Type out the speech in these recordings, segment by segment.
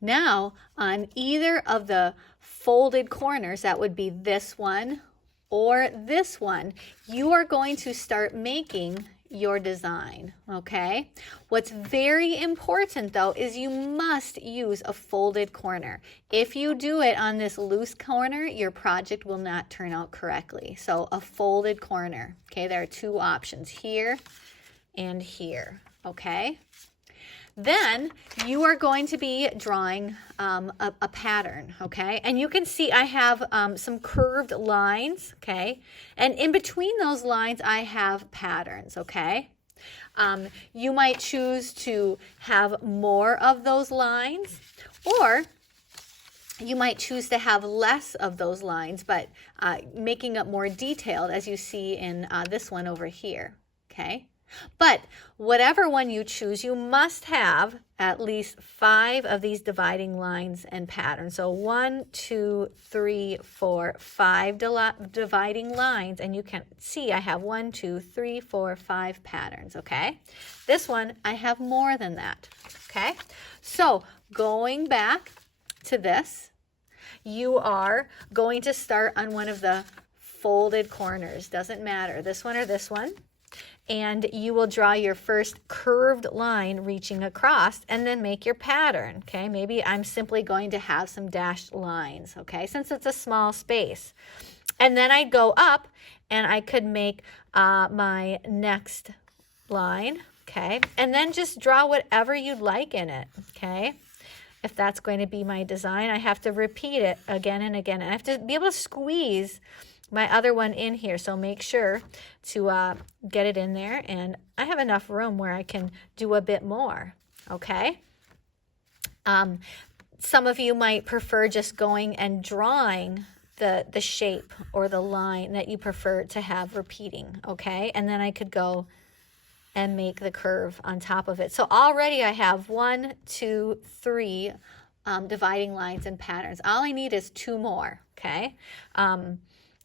Now, on either of the folded corners, that would be this one or this one, you are going to start making your design, okay? What's very important though is you must use a folded corner. If you do it on this loose corner, your project will not turn out correctly. So a folded corner, okay? There are two options, here and here, okay? Then you are going to be drawing a pattern, okay? And you can see I have some curved lines, okay? And in between those lines, I have patterns, okay? You might choose to have more of those lines, or you might choose to have less of those lines, but making it more detailed, as you see in this one over here, okay? But whatever one you choose, you must have at least 5 of these dividing lines and patterns. So 1, 2, 3, 4, 5 dividing lines, and you can see I have 1, 2, 3, 4, 5 patterns, okay? This one, I have more than that, okay? So going back to this, you are going to start on one of the folded corners. Doesn't matter, this one or this one. And you will draw your first curved line reaching across and then make your pattern, okay? Maybe I'm simply going to have some dashed lines, okay, since it's a small space. And then I go up and I could make my next line, okay? And then just draw whatever you'd like in it, okay? If that's going to be my design, I have to repeat it again and again. And I have to be able to squeeze my other one in here, so make sure to get it in there, and I have enough room where I can do a bit more, okay? Some of you might prefer just going and drawing the shape or the line that you prefer to have repeating, okay? And then I could go and make the curve on top of it. So already I have 1, 2, 3 dividing lines and patterns. All I need is 2 more, okay?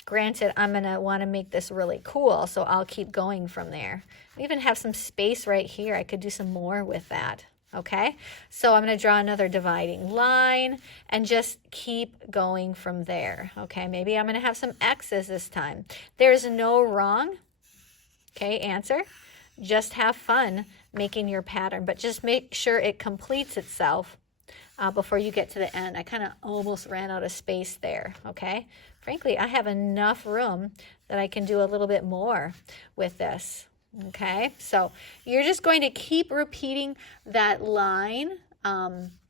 Granted, I'm going to want to make this really cool, so I'll keep going from there. I even have some space right here. I could do some more with that, okay? So I'm going to draw another dividing line and just keep going from there, okay? Maybe I'm going to have some X's this time. There's no wrong, okay, answer. Just have fun making your pattern, but just make sure it completes itself before you get to the end. I kind of almost ran out of space there, okay? Frankly, I have enough room that I can do a little bit more with this, okay? So you're just going to keep repeating that line,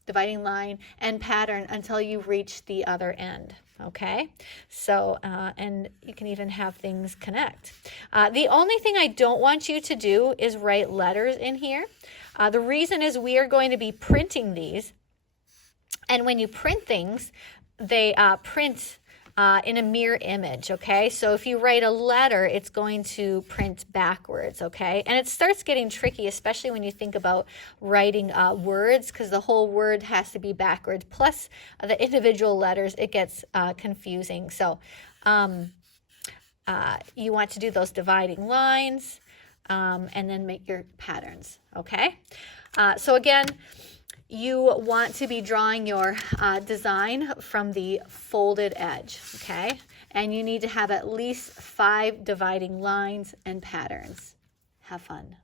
dividing line and pattern until you reach the other end, okay? So, and you can even have things connect. The only thing I don't want you to do is write letters in here. The reason is we are going to be printing these. And when you print things, they print in a mirror image, okay? So if you write a letter, it's going to print backwards, okay? And it starts getting tricky, especially when you think about writing words, because the whole word has to be backwards. Plus the individual letters, it gets confusing. So you want to do those dividing lines and then make your patterns, okay? So again, you want to be drawing your design from the folded edge, okay? And you need to have at least 5 dividing lines and patterns. Have fun.